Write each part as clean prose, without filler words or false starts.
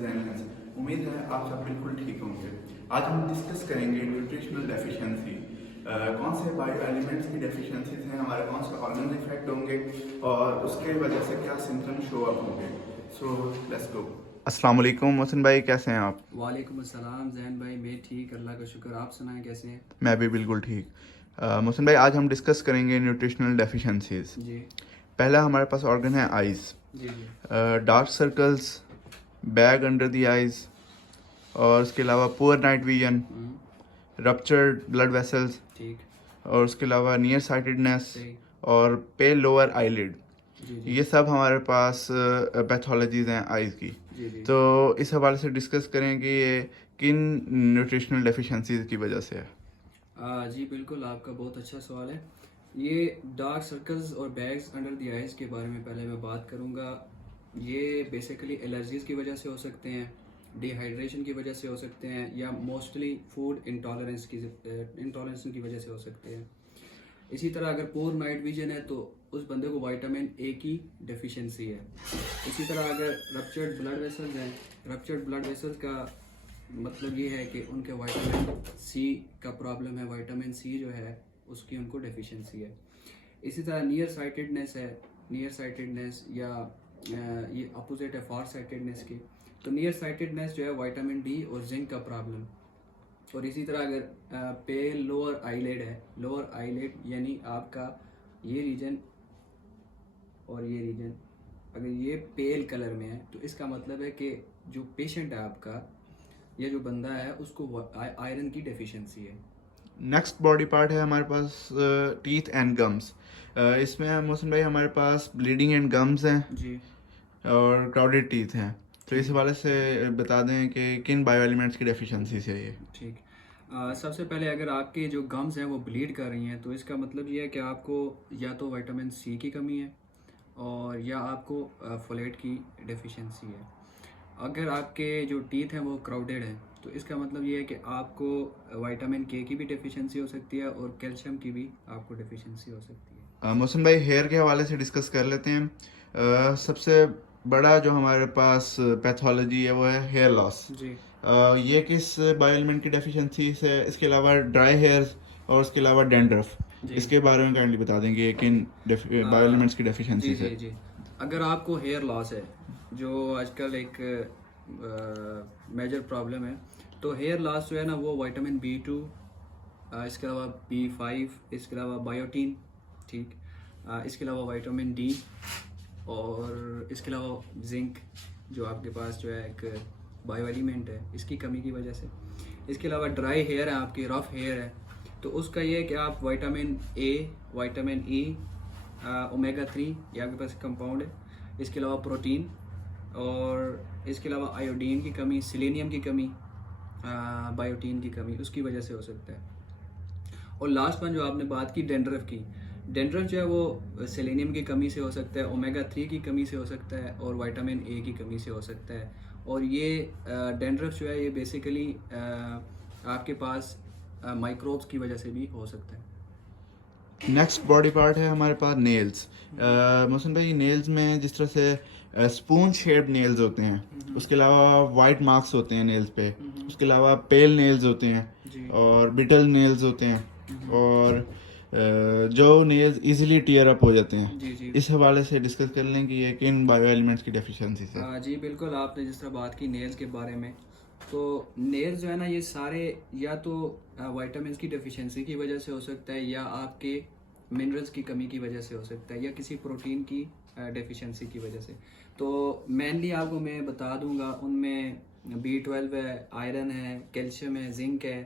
जैन है। उम्मीद है आप सब बिल्कुल ठीक होंगे। आज हम डिस्कस करेंगे न्यूट्रिशनल डेफिशिएंसी। कौन से बायो एलिमेंट्स की डेफिशिएंसीज हैं, हमारे कौन से ऑर्गन इफेक्ट होंगे और उसके वजह से क्या सिम्टम शो अप होंगे। So let's go. अस्सलाम वालेकुम मोहसिन भाई, कैसे हैं आप? वालेकुम अस्सलाम जैन भाई, मैं ठीक, अल्लाह का शुक्र। आप सुनाएं कैसे हैं? मैं भी बिल्कुल ठीक। मोहसिन भाई, आज हम डिस्कस करेंगे न्यूट्रिशनल डेफिशिएंसीज। जी पहला हमारे पास ऑर्गन है आइज़। जी जी dark circles, bag under the eyes, और उसके अलावा poor night vision, ruptured blood vessels, ठीक और उसके अलावा नियर साइटेडनेस सही और पेल लोअर आईलिड। जी जी ये सब हमारे पास पैथोलॉजीज हैं आइज़ की। जी जी तो इस हवाले से डिस्कस करें कि ये किन न्यूट्रिशनल डेफिशिएंसीज की वजह से है। जी बिल्कुल, आपका बहुत अच्छा सवाल है। ये डार्क सर्कल्स और बैग्स अंडर द आइज के बारे में पहले मैं बात करूँगा। ये बेसिकली एलर्जीज़ की वजह से हो सकते हैं, डिहाइड्रेशन की वजह से हो सकते हैं, या मोस्टली फूड इंटॉलरेंस की वजह से हो सकते हैं। इसी तरह अगर पोर नाइट विजन है तो उस बंदे को विटामिन ए की डेफिशिएंसी है। इसी तरह अगर रप्चर्ड ब्लड वेसल्स हैं, रप्चर्ड ब्लड वेसल्स का मतलब ये है कि उनके विटामिन सी का प्रॉब्लम है, विटामिन सी जो है उसकी उनको डेफिशिएंसी है। इसी तरह नियर साइटेडनेस है, नियर साइटेडनेस या ये अपोजिट है फार साइटेडनेस की। तो नियर साइटेडनेस जो है विटामिन डी और जिंक का प्रॉब्लम। और इसी तरह अगर पेल लोअर आईलेड है, लोअर आईलेड यानी आपका ये रीजन और ये रीजन अगर ये पेल कलर में है तो इसका मतलब है कि जो पेशेंट है आपका, ये जो बंदा है, उसको आयरन की डेफिशिएंसी है। नेक्स्ट बॉडी पार्ट है हमारे पास टीथ एंड गम्स। इसमें मोहसिन भाई हमारे पास ब्लीडिंग एंड गम्स हैं जी और क्राउडेड टीथ हैं। तो इस ठीक हवाले से बता दें कि किन बायो एलिमेंट्स की डेफिशिएंसी से है ये। ठीक। सबसे पहले अगर आपके जो गम्स हैं वो ब्लीड कर रही हैं तो इसका मतलब ये है कि आपको या तो विटामिन सी की कमी है और या आपको फोलेट की डेफिशिएंसी है। अगर आपके जो टीथ हैं वो क्राउडेड हैं तो इसका मतलब ये है कि आपको विटामिन के की भी डेफिशिएंसी हो सकती है और कैल्शियम की भी आपको डेफिशिएंसी हो सकती है। मौसम भाई, हेयर के हवाले से डिस्कस कर लेते हैं। सबसे बड़ा जो हमारे पास पैथोलॉजी है वो है हेयर लॉस। जी ये किस बायो एलिमेंट की डेफिशिएंसी से, इसके अलावा ड्राई हेयर्स और उसके अलावा डैंड्रफ, जी इसके बारे में काइंडली बता देंगे कि किन बायो एलिमेंट्स की डेफिशिएंसी जी से। जी जी। अगर आपको हेयर लॉस है जो आजकल एक मेजर प्रॉब्लम है, तो हेयर लॉस जो है ना वो विटामिन B2, इसके अलावा B5, इसके अलावा बायोटीन, ठीक, इसके अलावा विटामिन डी और इसके अलावा जिंक जो आपके पास जो है एक बायो एलिमेंट है, इसकी कमी की वजह से। इसके अलावा ड्राई हेयर है, आपकी रफ हेयर है, तो उसका ये है कि आप vitamin A, vitamin E, omega 3 ये आपके पास कंपाउंड है। इसके अलावा प्रोटीन और इसके अलावा आयोडीन की कमी, सिलेनियम की कमी, बायोटीन की कमी, उसकी वजह से हो सकता है। और लास्ट वन जो आपने बात की डेंड्रफ की, डेंड्रफ जो है वो सेलेनियम की कमी से हो सकता है, ओमेगा 3 की कमी से हो सकता है और विटामिन ए की कमी से हो सकता है। और ये डेंड्रफ जो है ये बेसिकली आपके पास माइक्रोब्स की वजह से भी हो सकता है। नेक्स्ट बॉडी पार्ट है हमारे पास नेल्स। मोहसिन भाई, नेल्स में जिस तरह से स्पून शेप्ड नेल्स होते हैं, उसके अलावा वाइट मार्क्स होते हैं नेल्स पे, उसके अलावा पेल नेल्स होते जी हैं और बिटल नेल्स होते हैं, और जो नेल्स इजीली टीयर अप हो जाते हैं। जी जी इस हवाले से डिस्कस कर लें कि ये किन बायो एलिमेंट्स की डेफिशिएंसी से। जी बिल्कुल, आपने जिस तरह बात की नेल्स के बारे में, तो नेल्स जो है ना ये सारे या तो विटामिन की डेफिशिएंसी की वजह से हो सकता है, या आपके मिनरल्स की कमी की वजह से हो सकता है, या किसी प्रोटीन की डेफिशिएंसी की वजह से। तो मेनली आपको मैं बता दूंगा, उनमें B12 है, आयरन है, कैल्शियम है, जिंक है,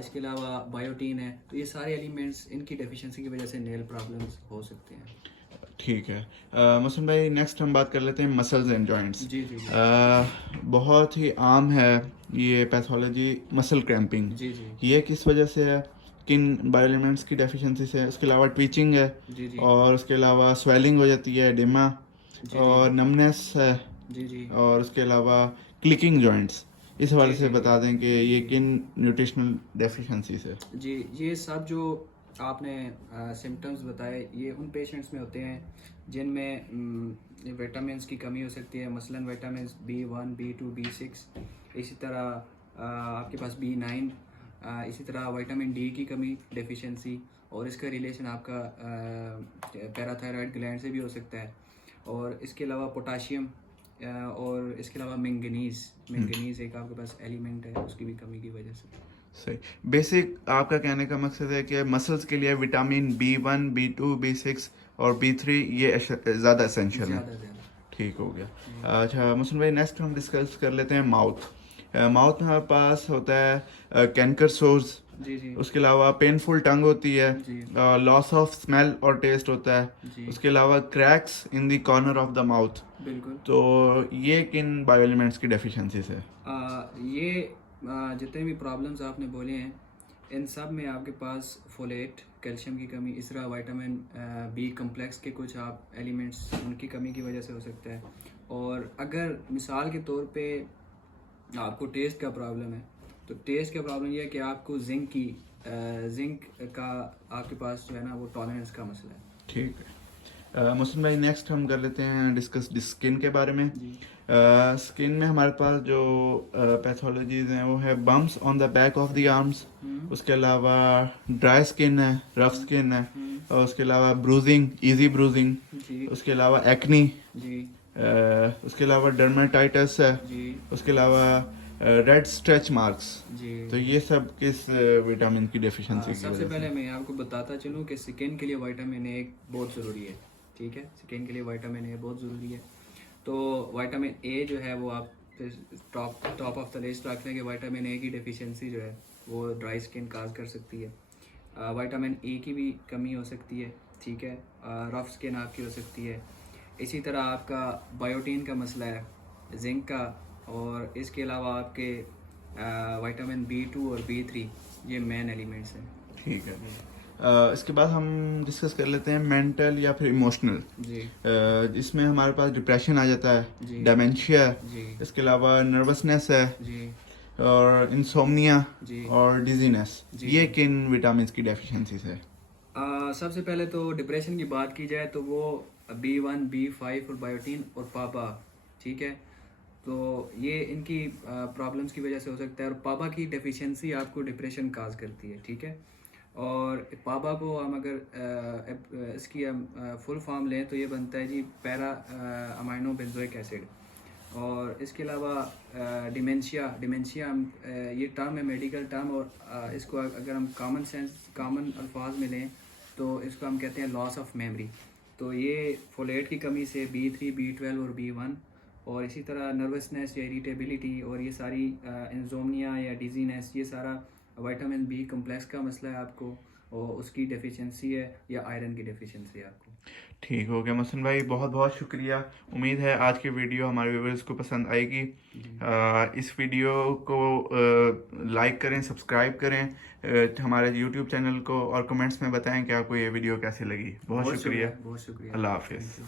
इसके अलावा बायोटीन है। तो ये सारे एलिमेंट्स, इनकी डेफिशिएंसी की वजह से नेल प्रॉब्लम्स हो सकते हैं। ठीक है। मोहसिन भाई, नेक्स्ट हम बात कर लेते हैं मसल्स एंड जॉइंट्स। जी जी जी बहुत ही आम है ये पैथोलॉजी, मसल क्रैम्पिंग। जी जी ये किस वजह से है, किन बायो एलिमेंट्स की डेफिशिएंसी से है? उसके अलावा ट्विचिंग है, जी जी और उसके अलावा स्वेलिंग हो जाती है, एडिमा, जी और नमनेस है, जी जी और उसके अलावा क्लिकिंग जॉइंट्स। इस हवाले जी से जी बता दें कि ये जी किन न्यूट्रिशनल डेफिशिएंसी से। जी। ये सब जो आपने सिम्टम्स बताए, ये उन पेशेंट्स में होते हैं जिनमें विटामिन की कमी हो सकती है, मसलन विटामिन B1, B2, B6, इसी तरह आपके पास B9, इसी तरह विटामिन डी की कमी डेफिशिएंसी, और इसका रिलेशन आपका पैराथायरॉयड ग्लैंड से भी हो सकता है। और इसके अलावा पोटाशियम और इसके अलावा मैंगनीज़ एक आपके पास एलिमेंट है, उसकी भी कमी की वजह से। सही। बेसिक आपका कहने का मकसद है कि मसल्स के लिए विटामिन B1, B2, B6 और B3 ये ज़्यादा एसेंशियल है। ठीक हो गया। अच्छा मुस्लिम भाई, नेक्स्ट हम डिस्कस कर लेते हैं माउथ। माउथ में हमारे पास होता है कैंकर सोर्स, जी जी उसके अलावा पेनफुल टंग होती है, जी लॉस ऑफ स्मेल और टेस्ट होता है, जी उसके अलावा cracks in the corner of the mouth. बिल्कुल। तो ये किन बायो एलिमेंट्स की डेफिशिएंसीज है? ये जितने भी प्रॉब्लम्स आपने बोले हैं, इन सब में आपके पास फोलेट, कैल्शियम की कमी, इस तरह विटामिन बी कम्प्लेक्स के कुछ आप एलिमेंट्स उनकी कमी की वजह से हो सकता है। और अगर मिसाल के तौर पे आपको टेस्ट का प्रॉब्लम है, तो टेस्ट का प्रॉब्लम ये है कि आपको जिंक का आपके पास जो है ना वो टॉलरेंस का मसला है। ठीक है। मुस्लिम भाई, नेक्स्ट हम कर लेते हैं डिस्कस स्किन के बारे में। जी स्किन में हमारे पास जो पैथोलॉजीज हैं वो है bumps on the back of the arms, उसके अलावा ड्राई स्किन है, रफ स्किन है, और उसके अलावा ब्रूजिंग, इजी ब्रूजिंग, जी उसके अलावा एक्नी, जी उसके अलावा डर्मेटाइटिस है, जी उसके अलावा रेड स्ट्रेच मार्क्स। जी। तो ये सब किस विटामिन की डेफिशिएंसी की सबसे वजह पहले से? मैं आपको बताता चलूँ कि स्किन के लिए विटामिन ए बहुत ज़रूरी है। ठीक है, स्किन के लिए विटामिन ए बहुत ज़रूरी है। तो विटामिन ए जो है वो आप टॉप ऑफ द लिस्ट रख लें कि विटामिन ए की डेफिशिएंसी जो है वो ड्राई स्किन काज कर सकती है। विटामिन ए की भी कमी हो सकती है। ठीक है, रफ स्किन आपकी हो सकती है। इसी तरह आपका बायोटीन का मसला है, जिंक का, और इसके अलावा आपके विटामिन B2 और B3 ये मेन एलिमेंट्स हैं। ठीक है। इसके बाद हम डिस्कस कर लेते हैं मेंटल या फिर इमोशनल। जी इसमें हमारे पास डिप्रेशन आ जाता है, जी डेमेंशिया, जी इसके अलावा नर्वसनेस है, जी और इंसोम्निया जी और डिजीनेस। जी। ये किन विटामिन की डेफिशिएंसीज है? सबसे पहले तो डिप्रेशन की बात की जाए तो वो B1, B5 और बायोटीन और पापा। ठीक है, तो ये इनकी प्रॉब्लम्स की वजह से हो सकता है, और पापा की डेफिशिएंसी आपको डिप्रेशन काज करती है। ठीक है, और पापा को हम अगर इसकी हम फुल फॉर्म लें तो ये बनता है जी पैरा अमाइनो बेंजोइक एसिड। और इसके अलावा डिमेंशिया हम ये टर्म है, मेडिकल टर्म, और इसको अगर हम कॉमन अल्फाज में लें तो इसको हम कहते हैं लॉस ऑफ मेमोरी। तो ये फोलेट की कमी से B3, B12 और B1, और इसी तरह नर्वसनेस या इरिटेबिलिटी और ये सारी इंसोम्निया या डिजीनेस, ये सारा विटामिन बी कम्प्लेक्स का मसला है आपको, और उसकी डेफिशिएंसी है, या आयरन की डेफिशिएंसी है आपको। ठीक हो गया मुहसिन भाई, बहुत बहुत शुक्रिया। उम्मीद है आज की वीडियो हमारे व्यूअर्स को पसंद आएगी। इस वीडियो को लाइक करें, सब्सक्राइब करें हमारे यूट्यूब चैनल को, और कमेंट्स में बताएं कि आपको ये वीडियो कैसी लगी। बहुत शुक्रिया। बहुत शुक्रिया। अल्लाह हाफिज़।